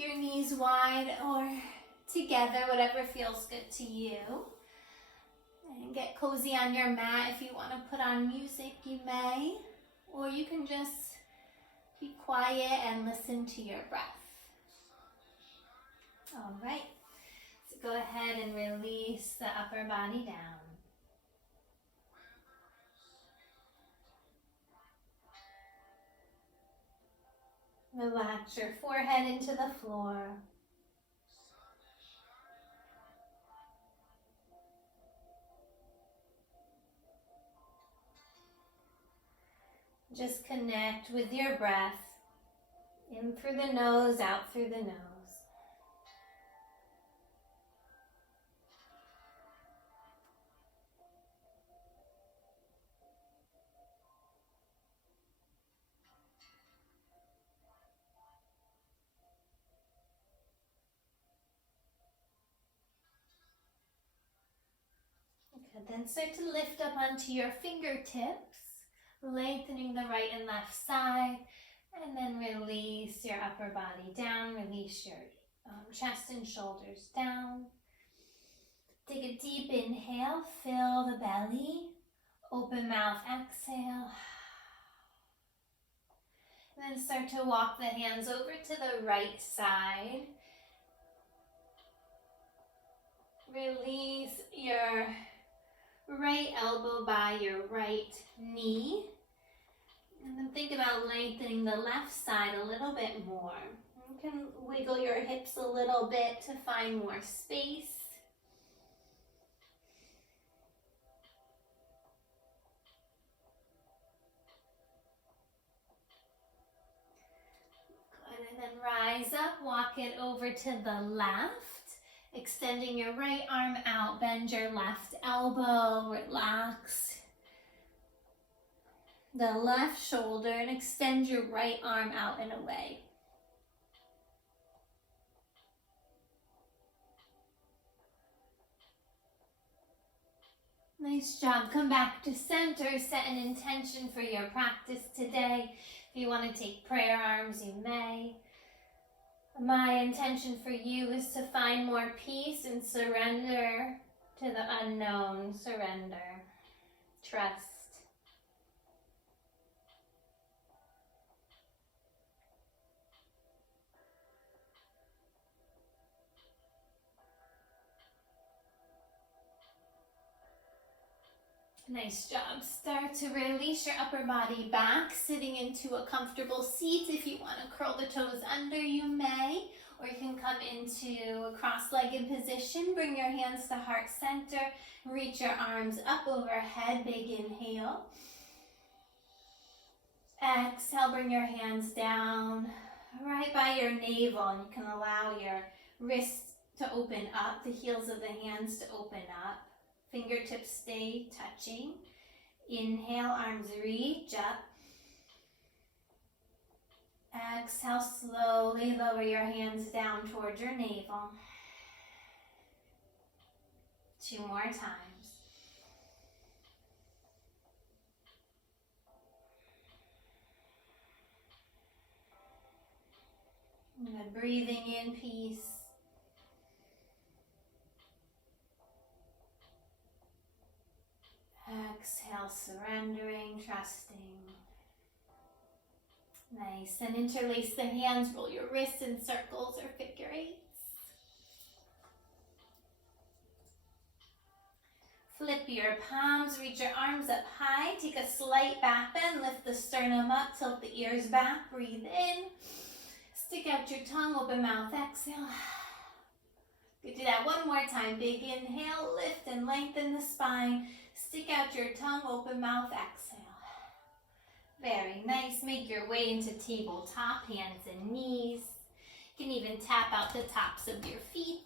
your knees wide or together, whatever feels good to you. And get cozy on your mat. If you want to put on music, you may. Or you can just be quiet and listen to your breath. All right. So go ahead and release the upper body down. Relax your forehead into the floor. Just connect with your breath, in through the nose, out through the nose. Okay, then start to lift up onto your fingertips, lengthening the right and left side, and then release your upper body down, release your chest and shoulders down. Take a deep inhale, fill the belly, open mouth, exhale. And then start to walk the hands over to the right side. Release your right elbow by your right knee. And then think about lengthening the left side a little bit more. You can wiggle your hips a little bit to find more space. Good, and then rise up, walk it over to the left. Extending your right arm out, bend your left elbow, relax the left shoulder and extend your right arm out and away. Nice job. Come back to center, set an intention for your practice today. If you want to take prayer arms, you may. My intention for you is to find more peace and surrender to the unknown. Surrender. Trust. Nice job. Start to release your upper body back, sitting into a comfortable seat. If you want to curl the toes under, you may. Or you can come into a cross-legged position. Bring your hands to heart center. Reach your arms up overhead. Big inhale. Exhale, bring your hands down right by your navel. And you can allow your wrists to open up, the heels of the hands to open up. Fingertips stay touching. Inhale, arms reach up. Exhale, slowly lower your hands down towards your navel. 2 more times. Good. Breathing in peace. Exhale, surrendering, trusting. Nice. And interlace the hands, roll your wrists in circles or figure eights. Flip your palms, reach your arms up high. Take a slight back bend, lift the sternum up, tilt the ears back, breathe in. Stick out your tongue, open mouth, exhale. You do that one more time. Big inhale, lift and lengthen the spine. Stick out your tongue, open mouth, exhale. Very nice. Make your way into tabletop, hands and knees. You can even tap out the tops of your feet.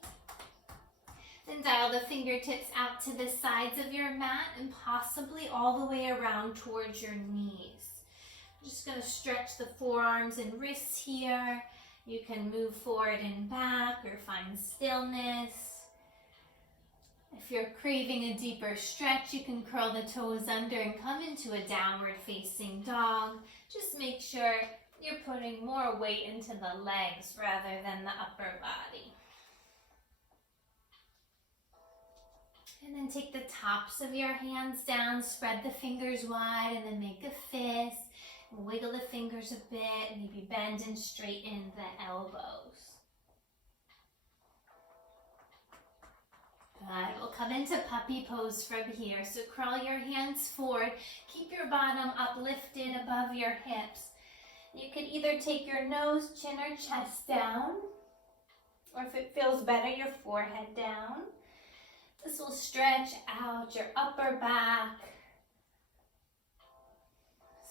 Then dial the fingertips out to the sides of your mat and possibly all the way around towards your knees. I'm just going to stretch the forearms and wrists here. You can move forward and back or find stillness. If you're craving a deeper stretch, you can curl the toes under and come into a downward facing dog. Just make sure you're putting more weight into the legs rather than the upper take the tops of your hands down, spread the fingers wide, and then make a fist. Wiggle the fingers a bit, maybe bend and straighten the elbows. Good. We'll come into puppy pose from here. So crawl your hands forward. Keep your bottom uplifted above your hips. You can either take your nose, chin, or chest down, or if it feels better, your forehead down. This will stretch out your upper back,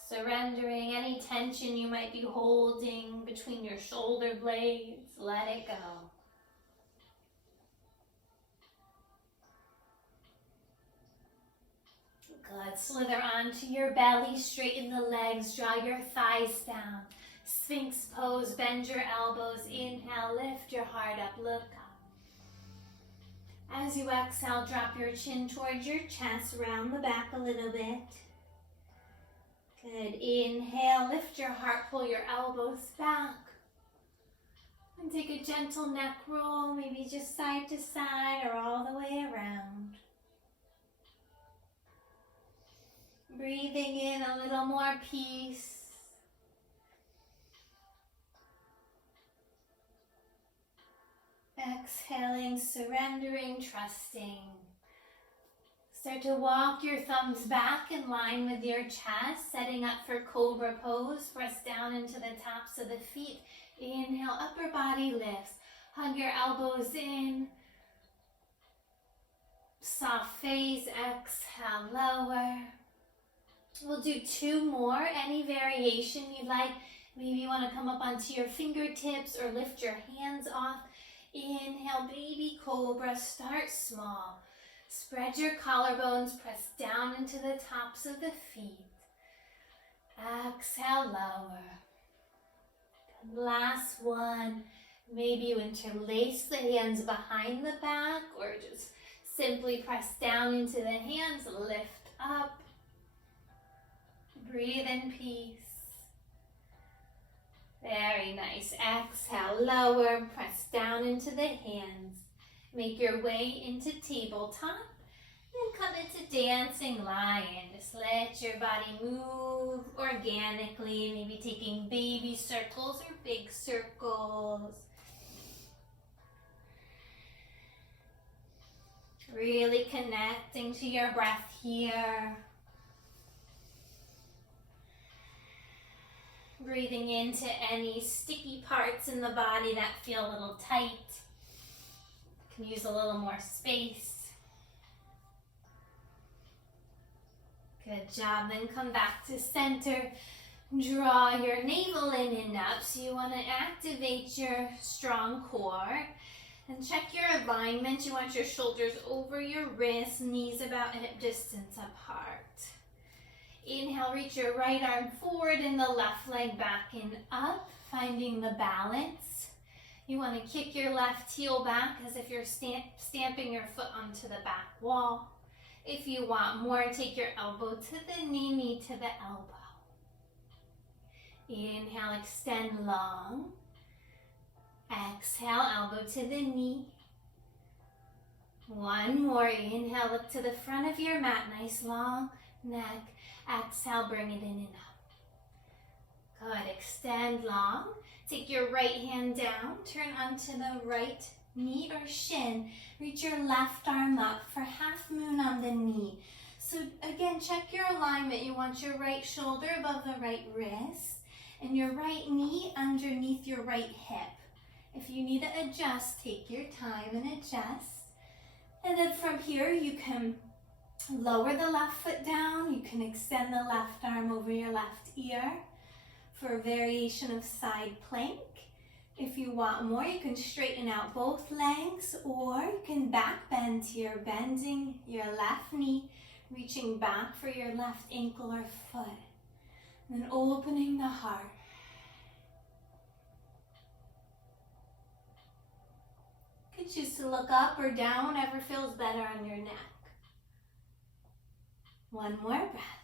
surrendering any tension you might be holding between your shoulder blades. Let it go. Good. Slither onto your belly, straighten the legs, draw your thighs down. Sphinx pose, bend your elbows. Inhale, lift your heart up, look up. As you exhale, drop your chin towards your chest, round the back a little bit. Good. Inhale, lift your heart, pull your elbows back. And take a gentle neck roll, maybe just side to side or all the way around. Breathing in a little more peace. Exhaling, surrendering, trusting. Start to walk your thumbs back in line with your chest, setting up for cobra pose. Press down into the tops of the feet. Inhale, upper body lifts. Hug your elbows in. Soft face, exhale, lower. We'll do 2 more, any variation you like. Maybe you want to come up onto your fingertips or lift your hands off. Inhale, baby cobra, start small. Spread your collarbones, press down into the tops of the feet. Exhale, lower. Last one. Maybe you interlace the hands behind the back or just simply press down into the hands, lift up. Breathe in peace. Very nice. Exhale, lower, press down into the hands. Make your way into tabletop. Then come into dancing lion. Just let your body move organically, maybe taking baby circles or big circles. Really connecting to your breath here. Breathing into any sticky parts in the body that feel a little tight. Can use a little more space. Good job. Then come back to center. Draw your navel in and up. So you want to activate your strong core. And check your alignment. You want your shoulders over your wrists, knees about hip distance apart. Inhale, reach your right arm forward and the left leg back and up, finding the balance. You want to kick your left heel back as if you're stamping your foot onto the back wall. If you want more, take your elbow to the knee to the elbow. Inhale, extend long. Exhale, elbow to the knee. One more. Inhale, look to the front of your mat, nice long neck. Exhale, bring it in and up. Good, extend long. Take your right hand down, turn onto the right knee or shin. Reach your left arm up for half moon on the knee. So again, check your alignment. You want your right shoulder above the right wrist and your right knee underneath your right hip. If you need to adjust, take your time and adjust. And then from here, you can lower the left foot down. You can extend the left arm over your left ear for a variation of side plank. If you want more, you can straighten out both legs, or you can back bend here, bending your left knee, reaching back for your left ankle or foot. And then opening the heart. You can choose to look up or down, whatever feels better on your neck. One more breath.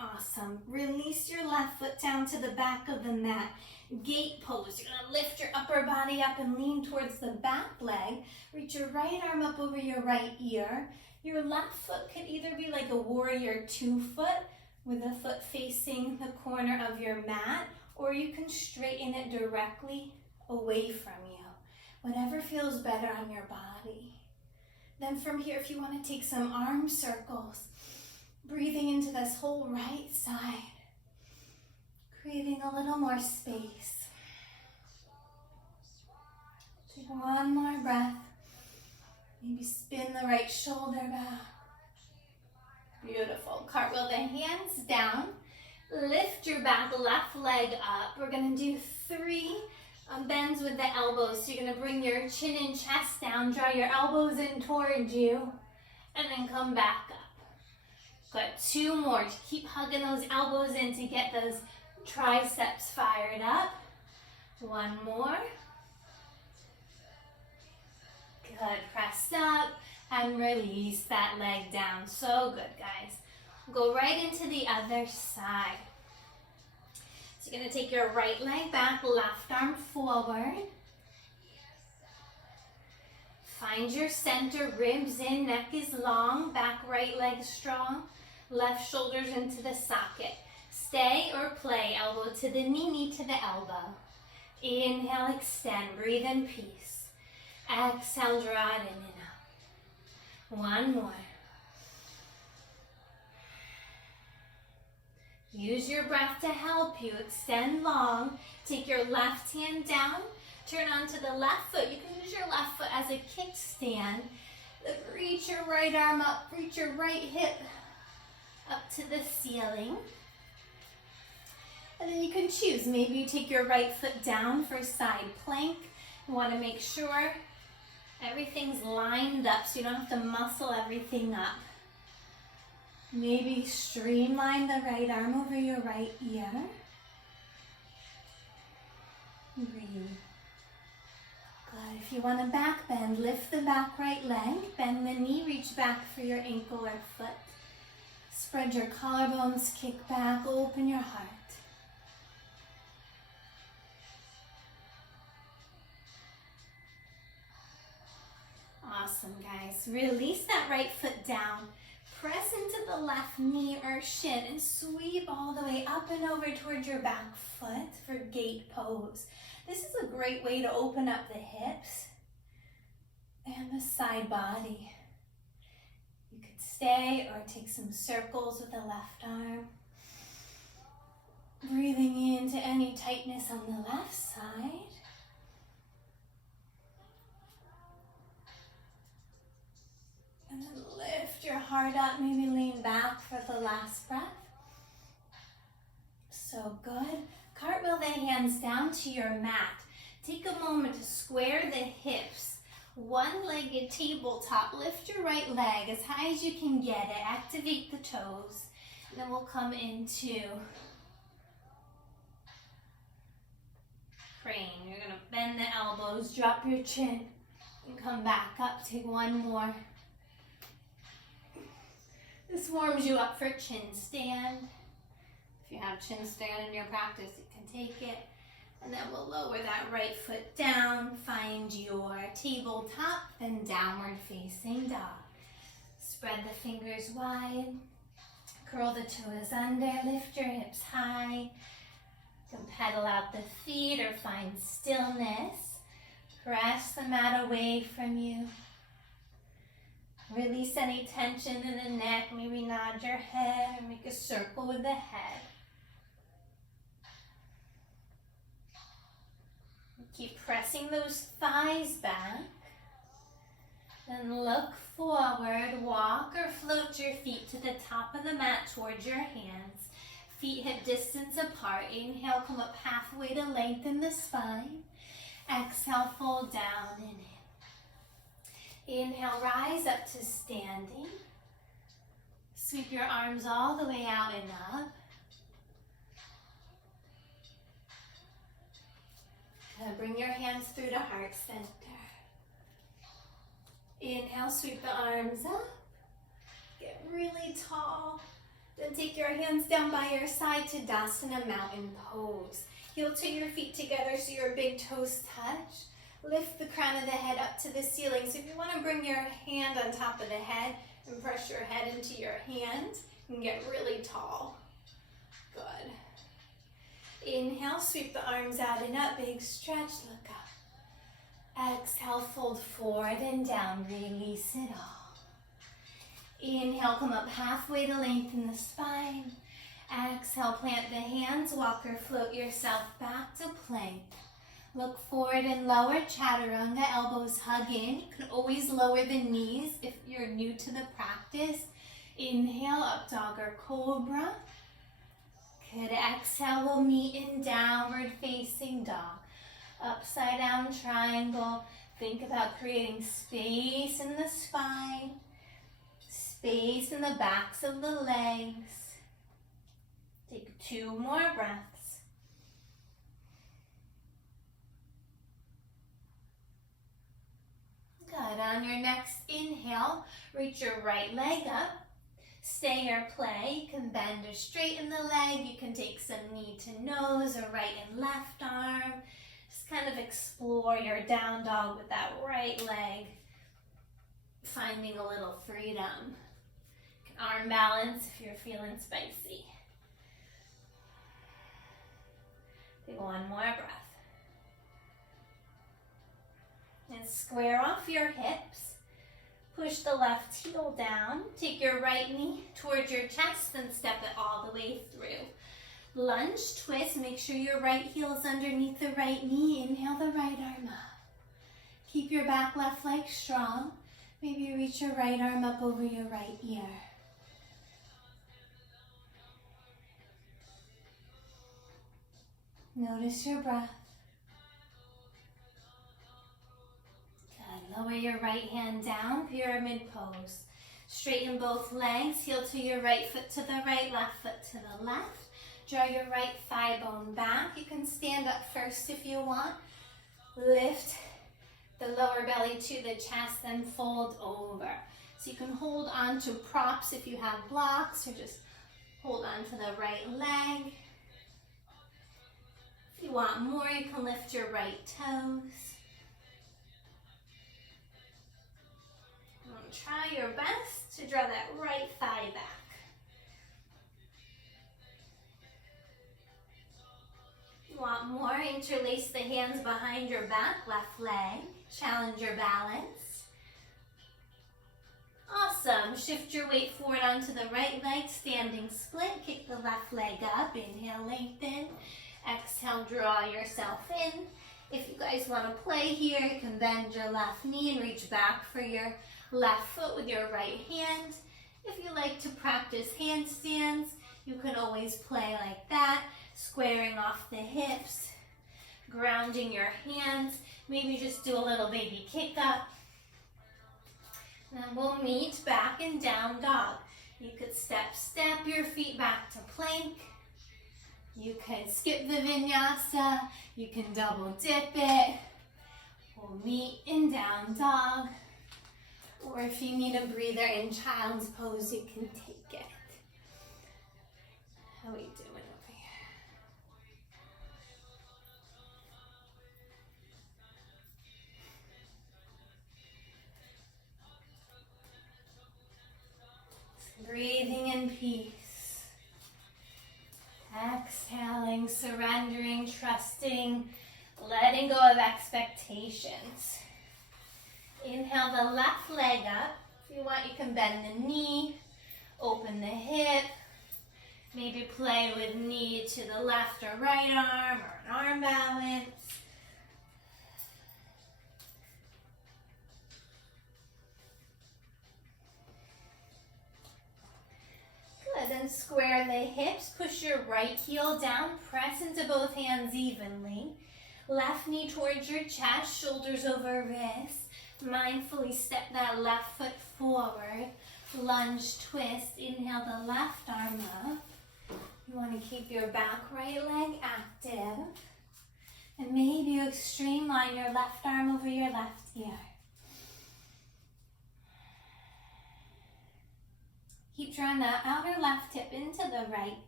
Awesome. Release your left foot down to the back of the mat. Gate pose. You're gonna lift your upper body up and lean towards the back leg. Reach your right arm up over your right ear. Your left foot could either be like a warrior 2 foot with a foot facing the corner of your mat, or you can straighten it directly away from you. Whatever feels better on your body. Then from here, if you want to take some arm circles, breathing into this whole right side, creating a little more space. Take one more breath. Maybe spin the right shoulder back. Beautiful. Cartwheel the hands down. Lift your back left leg up. We're going to do 3 bends with the elbows. So you're going to bring your chin and chest down. Draw your elbows in towards you. And then come back up. Good. 2 more. Keep hugging those elbows in to get those triceps fired up. 1 more. Good. Press up and release that leg down. So good, guys. Go right into the other side. So you're going to take your right leg back, left arm forward. Find your center, ribs in, neck is long, back right leg strong, left shoulders into the socket. Stay or play, elbow to the knee to the elbow. Inhale, extend, breathe in peace. Exhale, draw it in and up. 1 more. Use your breath to help you. Extend long. Take your left hand down. Turn onto the left foot. You can use your left foot as a kickstand. Reach your right arm up. Reach your right hip up to the ceiling. And then you can choose. Maybe you take your right foot down for side plank. You want to make sure everything's lined up so you don't have to muscle everything up. Maybe streamline the right arm over your right ear. Breathe. Good. If you want to back bend, lift the back right leg, bend the knee, reach back for your ankle or foot. Spread your collarbones, kick back, open your heart. Awesome, guys. Release that right foot down. Press into the left knee or shin and sweep all the way up and over towards your back foot for gate pose. This is a great way to open up the hips and the side body. You could stay or take some circles with the left arm. Breathing into any tightness on the left side. And then lift your heart up, maybe lean back for the last breath. So good. Cartwheel the hands down to your mat. Take a moment to square the hips. One-legged tabletop. Lift your right leg as high as you can get it. Activate the toes. And then we'll come into crane. You're going to bend the elbows, drop your chin, and come back up. Take 1 more. This warms you up for chin stand. If you have chin stand in your practice, you can take it. And then we'll lower that right foot down. Find your tabletop, then downward facing dog. Spread the fingers wide. Curl the toes under. Lift your hips high. You can pedal out the feet or find stillness. Press the mat away from you. Release any tension in the neck. Maybe nod your head or make a circle with the head. Keep pressing those thighs back. Then look forward. Walk or float your feet to the top of the mat towards your hands. Feet hip distance apart. Inhale, come up halfway to lengthen the spine. Exhale, fold down and in. Inhale, rise up to standing. Sweep your arms all the way out and up. Bring your hands through to heart center. Inhale, sweep the arms up. Get really tall. Then take your hands down by your side to Tadasana Mountain Pose. Heel to your feet together so your big toes touch. Lift the crown of the head up to the ceiling. So if you want to bring your hand on top of the head and press your head into your hand, you can get really tall. Good. Inhale, sweep the arms out and up, big stretch, look up. Exhale, fold forward and down, release it all. Inhale, come up halfway to lengthen the spine. Exhale, plant the hands, walk or float yourself back to plank. Look forward and lower, chaturanga, elbows hug in. You can always lower the knees if you're new to the practice. Inhale, up dog or cobra. Good, exhale, we'll meet in downward facing dog. Upside down triangle. Think about creating space in the spine, space in the backs of the legs. Take 2 more breaths. Good, on your next inhale, reach your right leg up. Stay or play, you can bend or straighten the leg. You can take some knee to nose or right and left arm. Just kind of explore your down dog with that right leg. Finding a little freedom. You can arm balance if you're feeling spicy. Take 1 more breath. And square off your hips. Push the left heel down. Take your right knee towards your chest and step it all the way through. Lunge, twist. Make sure your right heel is underneath the right knee. Inhale the right arm up. Keep your back left leg strong. Maybe reach your right arm up over your right ear. Notice your breath. Good. Lower your right hand down, pyramid pose. Straighten both legs, heel to your right foot to the right, left foot to the left. Draw your right thigh bone back. You can stand up first if you want. Lift the lower belly to the chest, then fold over. So you can hold on to props if you have blocks, or just hold on to the right leg. If you want more, you can lift your right toes. And try your best to draw that right thigh back. If you want more, interlace the hands behind your back, left leg. Challenge your balance. Awesome. Shift your weight forward onto the right leg, standing split. Kick the left leg up. Inhale, lengthen. Exhale, draw yourself in. If you guys want to play here, you can bend your left knee and reach back for your left foot with your right hand. If you like to practice handstands, you can always play like that, squaring off the hips, grounding your hands. Maybe just do a little baby kick up. Then we'll meet back in down dog. You could step your feet back to plank. You can skip the vinyasa. You can double dip it. We'll meet in down dog. Or if you need a breather in child's pose, you can take it. How are we doing over here? Breathing in peace. Exhaling, surrendering, trusting, letting go of expectations. Inhale the left leg up. If you want, you can bend the knee, open the hip, maybe play with knee to the left or right arm, or an arm balance. Good, then square the hips, push your right heel down, press into both hands evenly. Left knee towards your chest, shoulders over wrists. Mindfully step that left foot forward. Lunge, twist. Inhale the left arm up. You want to keep your back right leg active. And maybe you streamline your left arm over your left ear. Keep drawing the outer left hip into the right.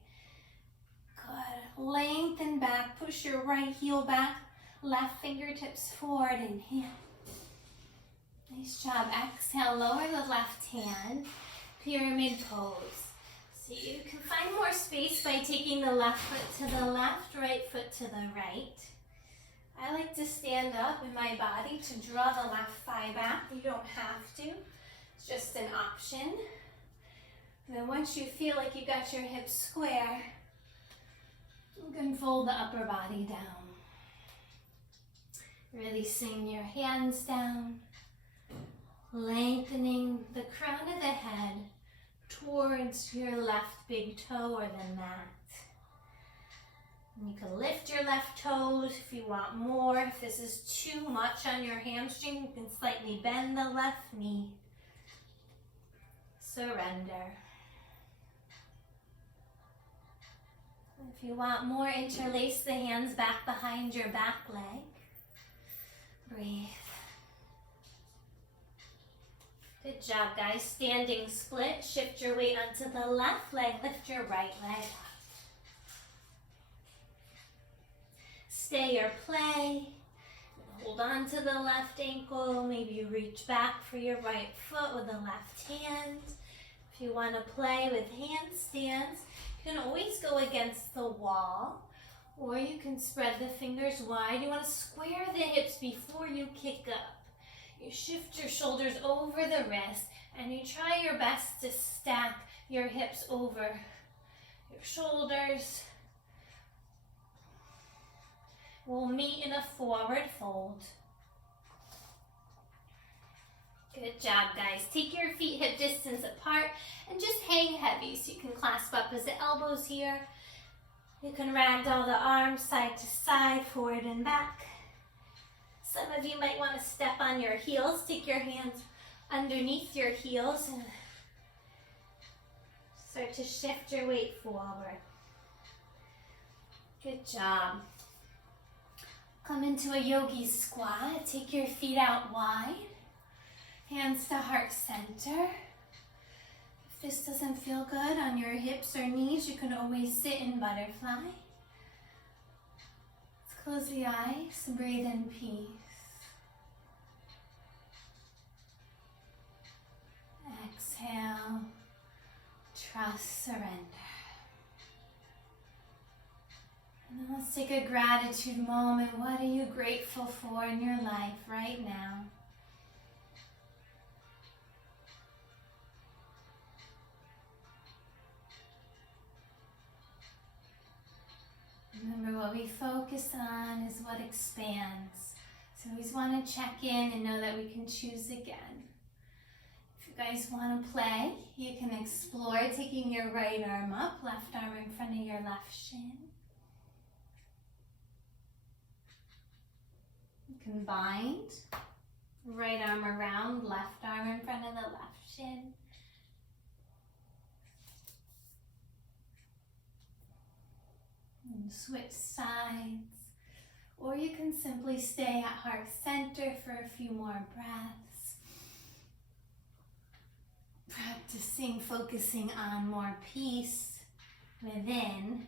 Good. Lengthen back. Push your right heel back. Left fingertips forward. Inhale. Nice job. Exhale. Lower the left hand. Pyramid pose. So you can find more space by taking the left foot to the left, right foot to the right. I like to stand up in my body to draw the left thigh back. You don't have to. It's just an option. And then once you feel like you got your hips square, you can fold the upper body down. Releasing your hands down. Lengthening the crown of the head towards your left big toe or the mat. And you can lift your left toes if you want more. If this is too much on your hamstring, you can slightly bend the left knee. Surrender. If you want more, interlace the hands back behind your back leg. Breathe. Good job, guys. Standing split. Shift your weight onto the left leg. Lift your right leg up. Stay or play. Hold on to the left ankle. Maybe you reach back for your right foot with the left hand. If you want to play with handstands, you can always go against the wall, or you can spread the fingers wide. You want to square the hips before you kick up. You shift your shoulders over the wrist, and you try your best to stack your hips over your shoulders. We'll meet in a forward fold. Good job, guys. Take your feet hip distance apart and just hang heavy. So you can clasp up as the elbows here. You can ragdoll the arms side to side, forward and back. Some of you might want to step on your heels. Take your hands underneath your heels and start to shift your weight forward. Good job. Come into a yogi squat. Take your feet out wide. Hands to heart center. If this doesn't feel good on your hips or knees, you can always sit in butterfly. Let's close the eyes and breathe in peace. Exhale, trust, surrender. And then let's take a gratitude moment. What are you grateful for in your life right now? Remember, what we focus on is what expands. So we always want to check in and know that we can choose again. If you guys want to play, you can explore taking your right arm up, left arm in front of your left shin. You can bind, right arm around, left arm in front of the left shin. And switch sides. Or you can simply stay at heart center for a few more breaths. Practicing, focusing on more peace within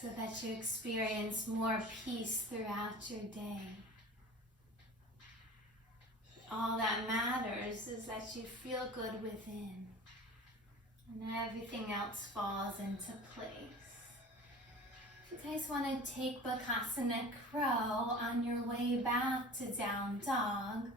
so that you experience more peace throughout your day. All that matters is that you feel good within, and everything else falls into place. If you guys want to take Bakasana Crow on your way back to Down Dog,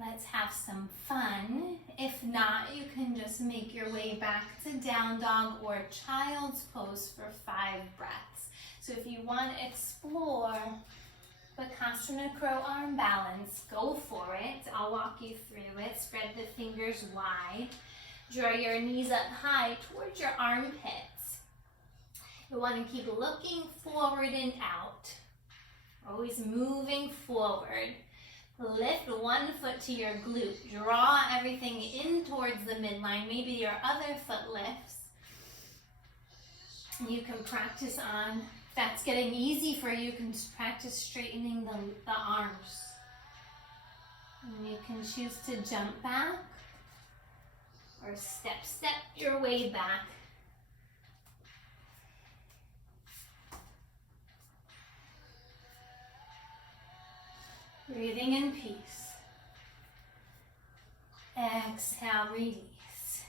let's have some fun. If not, you can just make your way back to Down Dog or Child's Pose for 5 breaths. So if you want to explore Bakasana Crow arm balance, go for it. I'll walk you through it. Spread the fingers wide. Draw your knees up high towards your armpits. You want to keep looking forward and out. Always moving forward. Lift one foot to your glute. Draw everything in towards the midline. Maybe your other foot lifts. You can practice on, if that's getting easy for you, you can practice straightening the arms. And you can choose to jump back or step your way back. Breathing in peace. Exhale, release.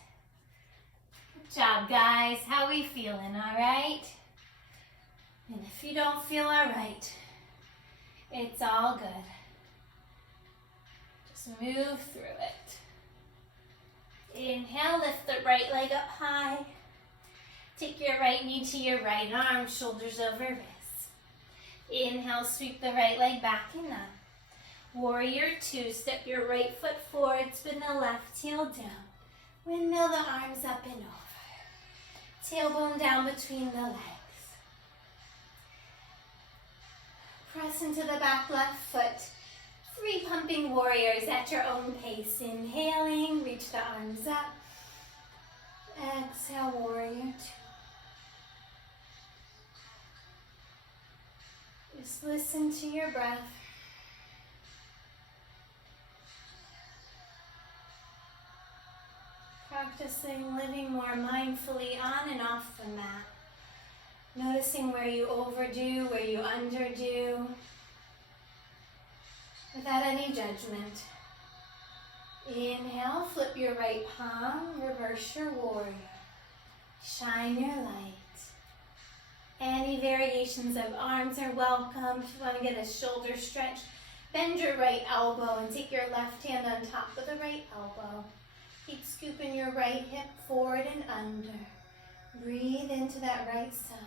Good job, guys. How are we feeling, all right? And if you don't feel all right, it's all good. Just move through it. Inhale, lift the right leg up high. Take your right knee to your right arm, shoulders over wrists. Inhale, sweep the right leg back and up. Warrior two, step your right foot forward, spin the left heel down. Windmill the arms up and over. Tailbone down between the legs. Press into the back left foot. 3 pumping warriors at your own pace. Inhaling, reach the arms up. Exhale, warrior two. Just listen to your breath. Practicing living more mindfully on and off the mat. Noticing where you overdo, where you underdo, without any judgment. Inhale, flip your right palm, reverse your warrior. Shine your light. Any variations of arms are welcome. If you want to get a shoulder stretch, bend your right elbow and take your left hand on top of the right elbow. Keep scooping your right hip forward and under. Breathe into that right side.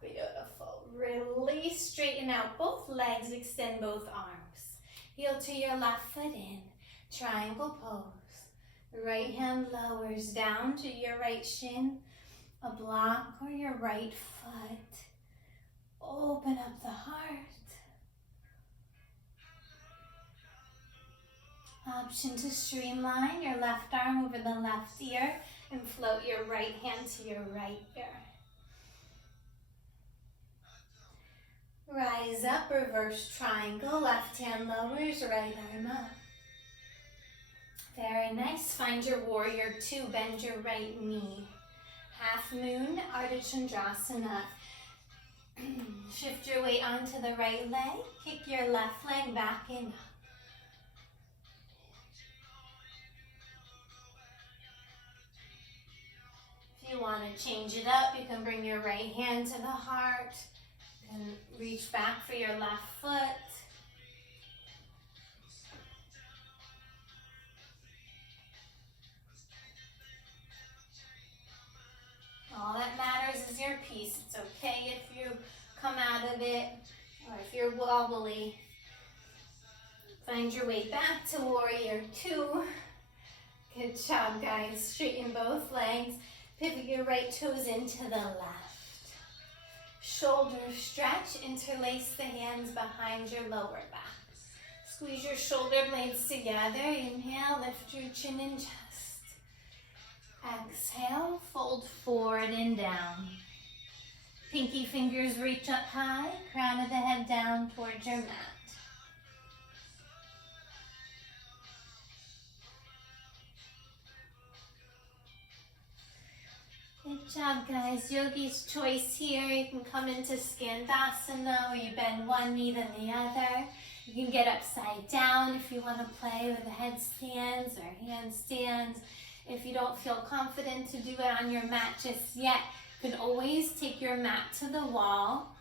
Beautiful. Release, straighten out both legs, extend both arms. Heel to your left foot in, triangle pose. Right hand lowers down to your right shin, a block or your right foot. Open up the heart. Option to streamline your left arm over the left ear and float your right hand to your right ear. Rise up, reverse triangle, left hand lowers, right arm up. Very nice. Find your warrior two, bend your right knee. Half moon, Ardha Chandrasana. Shift your weight onto the right leg, kick your left leg back and up. If you want to change it up, you can bring your right hand to the heart and reach back for your left foot. All that matters is your peace. It's okay if you come out of it or if you're wobbly. Find your way back to warrior two. Good job, guys. Straighten both legs. Pivot your right toes into the left. Shoulder stretch. Interlace the hands behind your lower back. Squeeze your shoulder blades together. Inhale, lift your chin and chest. Exhale, fold forward and down. Pinky fingers reach up high, crown of the head down towards your mat. Good job, guys. Yogi's choice here. You can come into Skandasana where you bend one knee then the other. You can get upside down if you want to play with the headstands or handstands. If you don't feel confident to do it on your mat just yet, you can always take your mat to the wall.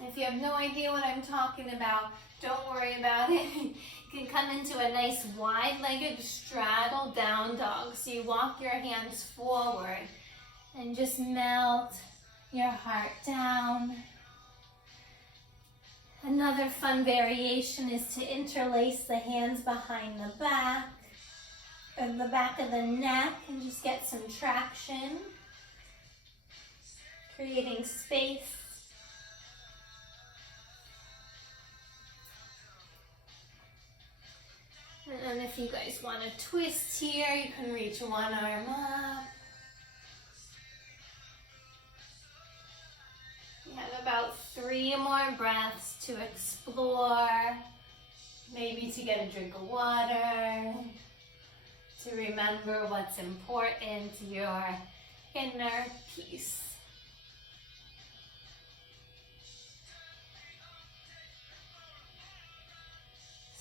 If you have no idea what I'm talking about, don't worry about it. You can come into a nice wide-legged straddle down dog. So you walk your hands forward and just melt your heart down. Another fun variation is to interlace the hands behind the back and the back of the neck and just get some traction, creating space. And then if you guys want to twist here, you can reach one arm up. You have about 3 more breaths to explore. Maybe to get a drink of water, to remember what's important, your inner peace.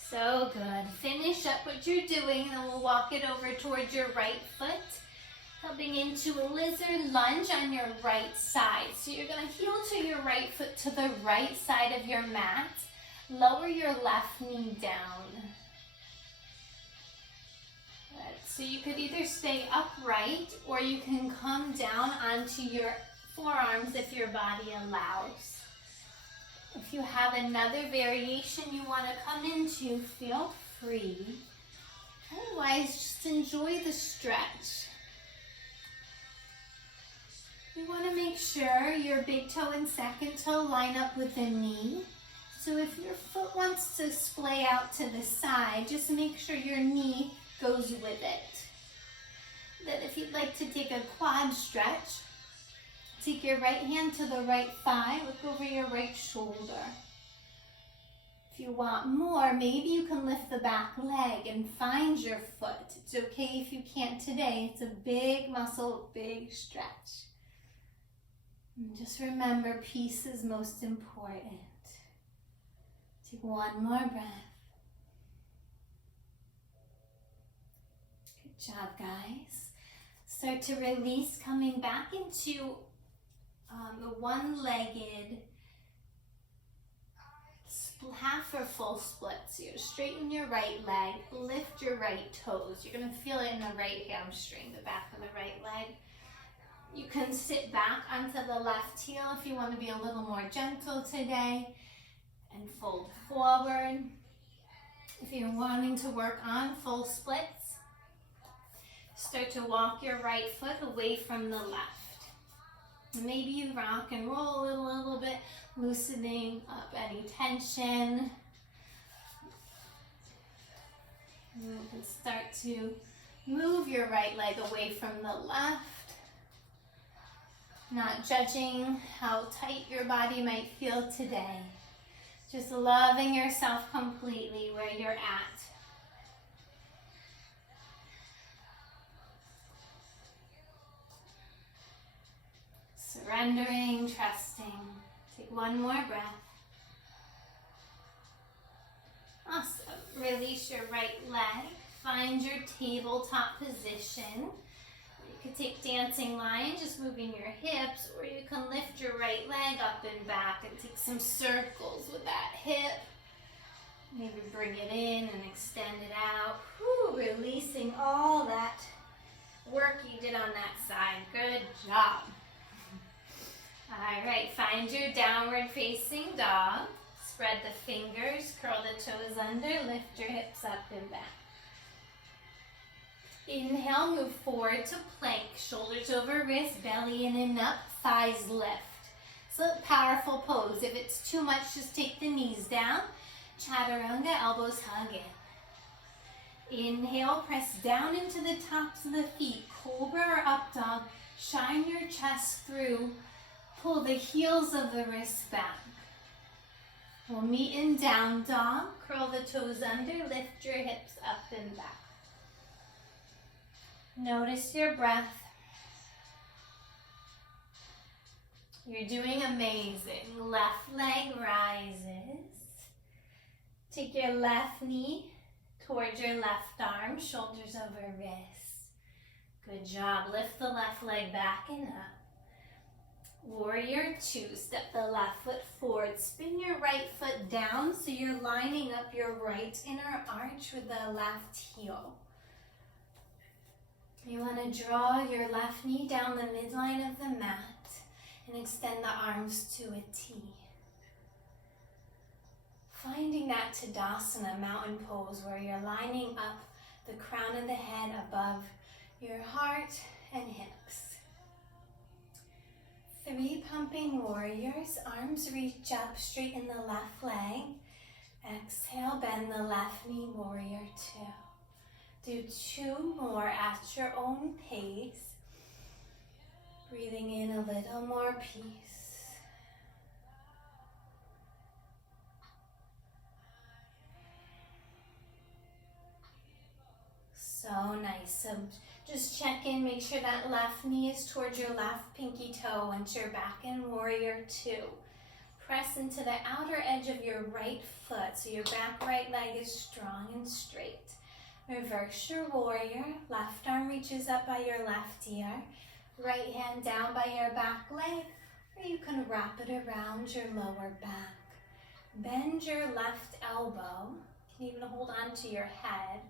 So good. Finish up what you're doing, and we'll walk it over towards your right foot, coming into a lizard lunge on your right side. So you're going to heel to your right foot to the right side of your mat. Lower your left knee down. Good. So you could either stay upright or you can come down onto your forearms if your body allows. If you have another variation you want to come into, feel free. Otherwise, just enjoy the stretch. You want to make sure your big toe and second toe line up with the knee. So if your foot wants to splay out to the side, just make sure your knee goes with it. Then if you'd like to take a quad stretch, take your right hand to the right thigh, look over your right shoulder. If you want more, maybe you can lift the back leg and find your foot. It's okay if you can't today. It's a big muscle, big stretch. And just remember, peace is most important. Take one more breath. Good job, guys. Start to release, coming back into the one-legged half or full split. So you straighten your right leg, lift your right toes. You're going to feel it in the right hamstring, the back of the right leg. You can sit back onto the left heel if you want to be a little more gentle today, and fold forward. If you're wanting to work on full splits, start to walk your right foot away from the left. Maybe you rock and roll it a little bit, loosening up any tension. And you can start to move your right leg away from the left, not judging how tight your body might feel today. Just loving yourself completely where you're at. Surrendering, trusting. Take one more breath. Awesome. Release your right leg. Find your tabletop position. You could take dancing lion, just moving your hips, or you can lift your right leg up and back and take some circles with that hip. Maybe bring it in and extend it out. Whew, releasing all that work you did on that side. Good job. All right, find your downward facing dog. Spread the fingers, curl the toes under, lift your hips up and back. Inhale, move forward to plank, shoulders over wrist, belly in and up, thighs lift. It's a powerful pose. If it's too much, just take the knees down. Chaturanga, elbows hug in. Inhale, press down into the tops of the feet, cobra or up dog. Shine your chest through. Pull the heels of the wrists back. We'll meet in down dog. Curl the toes under, lift your hips up and back. Notice your breath. You're doing amazing. Left leg rises. Take your left knee towards your left arm, shoulders over wrists. Good job. Lift the left leg back and up. Warrior two, step the left foot forward. Spin your right foot down so you're lining up your right inner arch with the left heel. You want to draw your left knee down the midline of the mat and extend the arms to a T. Finding that Tadasana, mountain pose, where you're lining up the crown of the head above your heart and hips. 3 pumping warriors, arms reach up, straighten the left leg. Exhale, bend the left knee, warrior two. Do 2 more at your own pace. Breathing in a little more peace. So nice. So just check in, make sure that left knee is towards your left pinky toe once you're back in warrior two. Press into the outer edge of your right foot so your back right leg is strong and straight. Reverse your warrior. Left arm reaches up by your left ear. Right hand down by your back leg, or you can wrap it around your lower back. Bend your left elbow. You can even hold on to your head.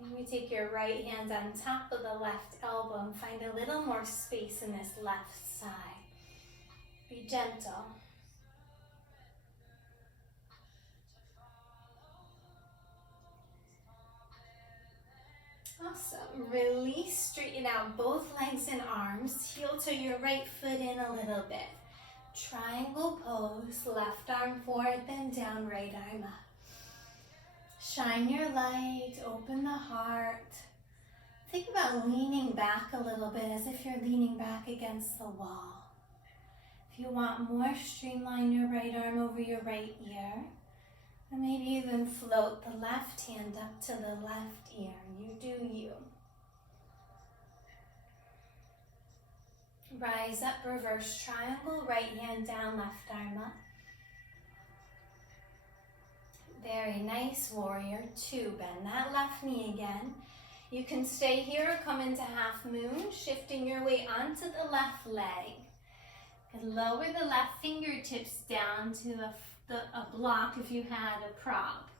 Maybe take your right hand on top of the left elbow and find a little more space in this left side. Be gentle. Awesome. Release, straighten out both legs and arms. Heel to your right foot in a little bit. Triangle pose, left arm forward, then down, right arm up. Shine your light, open the heart. Think about leaning back a little bit as if you're leaning back against the wall. If you want more, streamline your right arm over your right ear. Or maybe even float the left hand up to the left ear. You do you. Rise up, reverse triangle, right hand down, left arm up. Very nice, warrior two. Bend that left knee again. You can stay here or come into half moon, shifting your weight onto the left leg. And lower the left fingertips down to a block if you had a prop,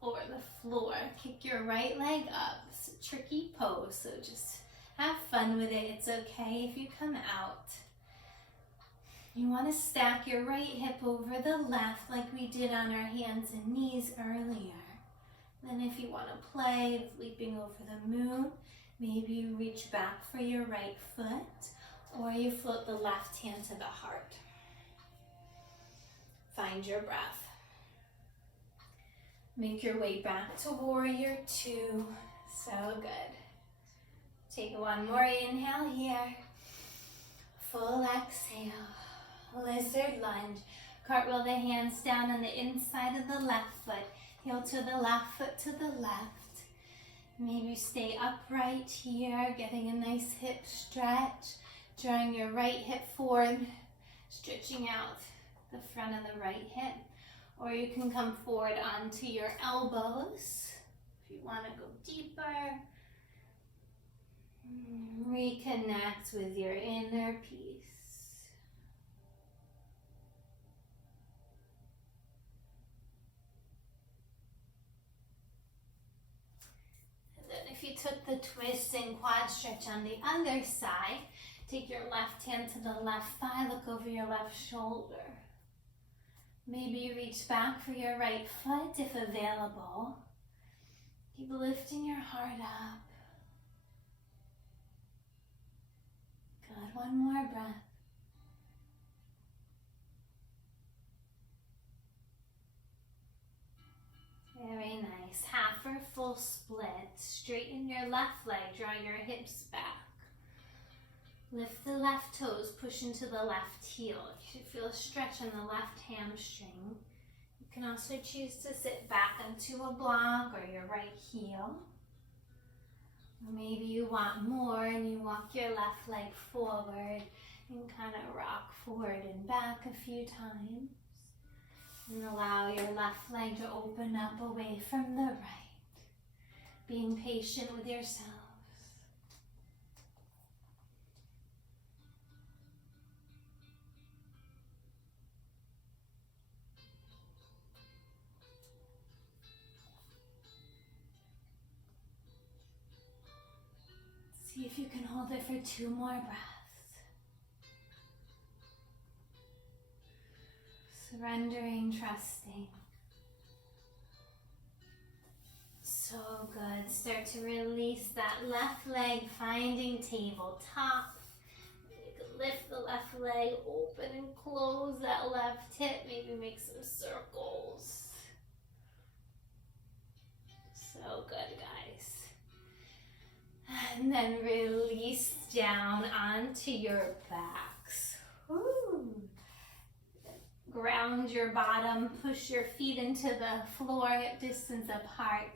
or the floor. Kick your right leg up. It's a tricky pose, so just have fun with it. It's okay if you come out. You want to stack your right hip over the left like we did on our hands and knees earlier. Then if you want to play with leaping over the moon, maybe you reach back for your right foot, or you float the left hand to the heart. Find your breath. Make your way back to warrior two. So good. Take one more inhale here. Full exhale. Lizard lunge. Cartwheel the hands down on the inside of the left foot. Heel to the left foot to the left. Maybe stay upright here, getting a nice hip stretch. Drawing your right hip forward, stretching out the front of the right hip. Or you can come forward onto your elbows if you want to go deeper. Reconnect with your inner peace. And then if you took the twist and quad stretch on the other side, take your left hand to the left thigh, look over your left shoulder. Maybe you reach back for your right foot if available. Keep lifting your heart up. Good, one more breath. Very nice. Half or full split. Straighten your left leg, draw your hips back. Lift the left toes, push into the left heel. You should feel a stretch on the left hamstring. You can also choose to sit back onto a block or your right heel. Or maybe you want more and you walk your left leg forward and kind of rock forward and back a few times. And allow your left leg to open up away from the right. Being patient with yourself. See if you can hold it for 2 more breaths. Surrendering, trusting. So good. Start to release that left leg, finding tabletop. You can lift the left leg, open and close that left hip. Maybe make some circles. So good, guys. And then release down onto your backs. Woo. Ground your bottom, push your feet into the floor, hip distance apart.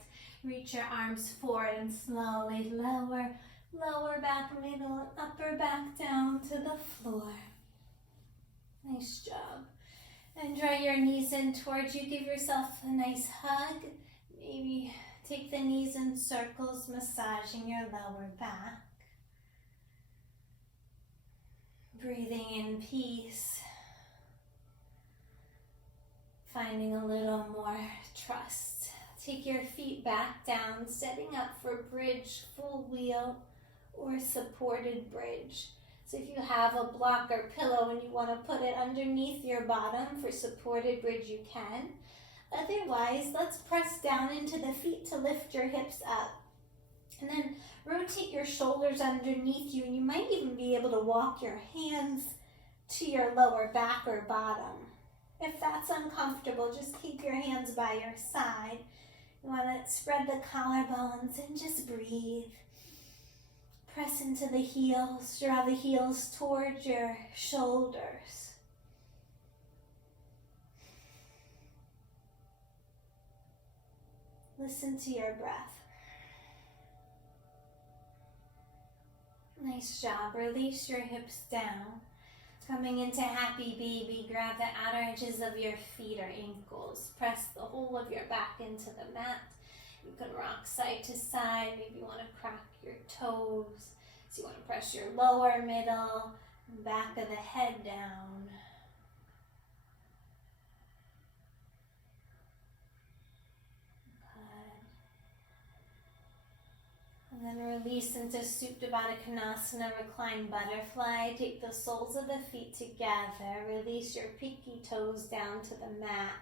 Reach your arms forward and slowly lower back, middle, and upper back down to the floor. Nice job. And draw your knees in towards you. Give yourself a nice hug. Maybe take the knees in circles, massaging your lower back. Breathing in peace. Finding a little more trust. Take your feet back down, setting up for bridge, full wheel, or supported bridge. So if you have a block or pillow and you want to put it underneath your bottom for supported bridge, you can. Otherwise, let's press down into the feet to lift your hips up. And then rotate your shoulders underneath you, and you might even be able to walk your hands to your lower back or bottom. If that's uncomfortable, just keep your hands by your side. You want to spread the collarbones and just breathe. Press into the heels, draw the heels towards your shoulders. Listen to your breath. Nice job. Release your hips down. Coming into happy baby, grab the outer edges of your feet or ankles. Press the whole of your back into the mat. You can rock side to side. Maybe you want to crack your toes. So you want to press your lower, middle, back of the head down. And then release into Supta Baddha Konasana, reclined butterfly. Take the soles of the feet together. Release your pinky toes down to the mat.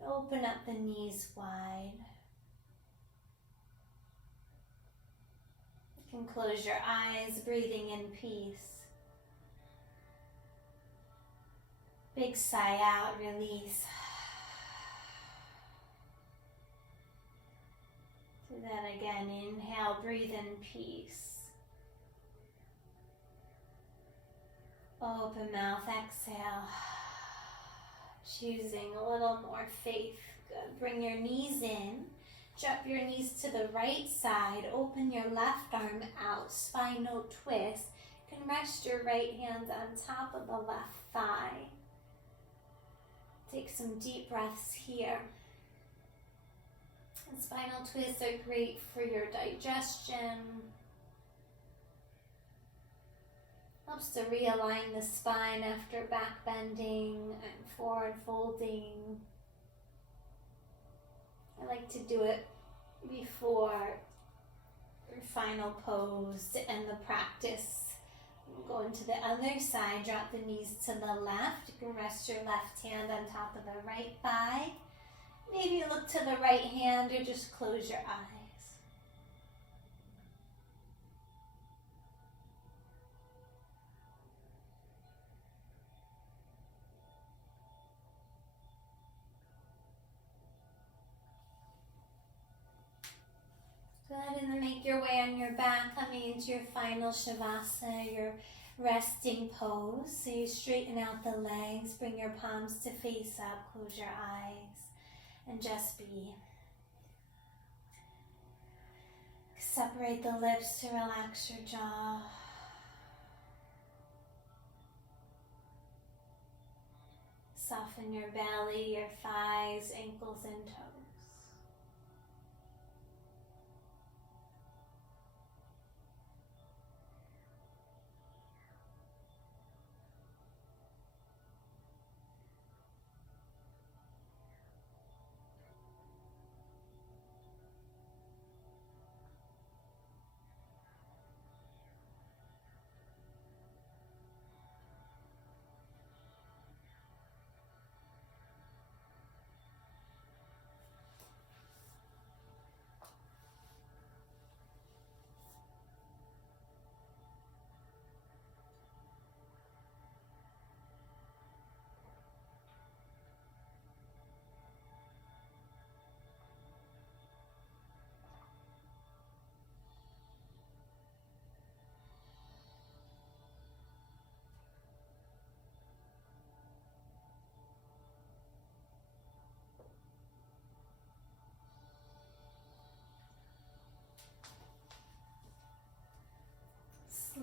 And open up the knees wide. You can close your eyes, breathing in peace. Big sigh out, release. Do that again. Inhale, breathe in peace. Open mouth, exhale. Choosing a little more faith. Good. Bring your knees in. Drop your knees to the right side. Open your left arm out. Spinal twist. You can rest your right hand on top of the left thigh. Take some deep breaths here. And spinal twists are great for your digestion. Helps to realign the spine after back bending and forward folding. I like to do it before your final pose to end the practice. We'll go into the other side, drop the knees to the left. You can rest your left hand on top of the right thigh. Maybe look to the right hand or just close your eyes. Go ahead and then make your way on your back, coming into your final Shavasana, your resting pose. So you straighten out the legs, bring your palms to face up, close your eyes. And just be. Separate the lips to relax your jaw. Soften your belly, your thighs, ankles, and toes.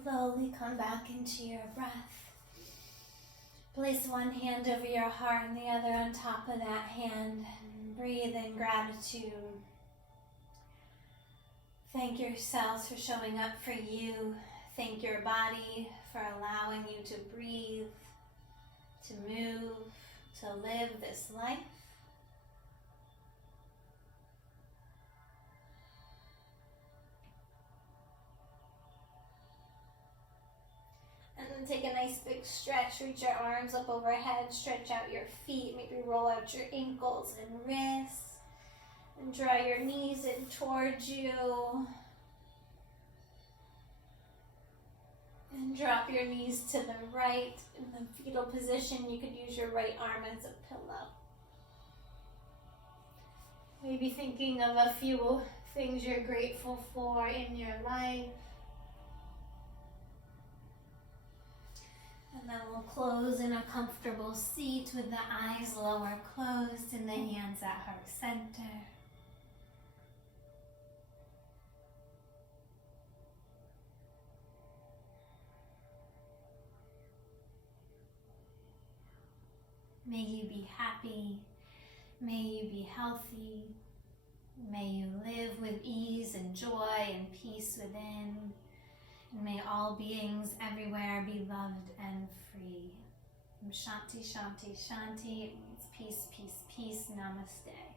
slowly come back into your breath. Place one hand over your heart and the other on top of that hand. And breathe in gratitude. Thank yourselves for showing up for you. Thank your body for allowing you to breathe, to move, to live this life. And then take a nice big stretch. Reach your arms up overhead. Stretch out your feet. Maybe roll out your ankles and wrists. And draw your knees in towards you. And drop your knees to the right. In the fetal position, you could use your right arm as a pillow. Maybe thinking of a few things you're grateful for in your life. And then we'll close in a comfortable seat with the eyes lower closed and the hands at heart center. May you be happy. May you be healthy. May you live with ease and joy and peace within. And may all beings everywhere be loved and free. Shanti, Shanti, Shanti. It means peace, peace, peace. Namaste.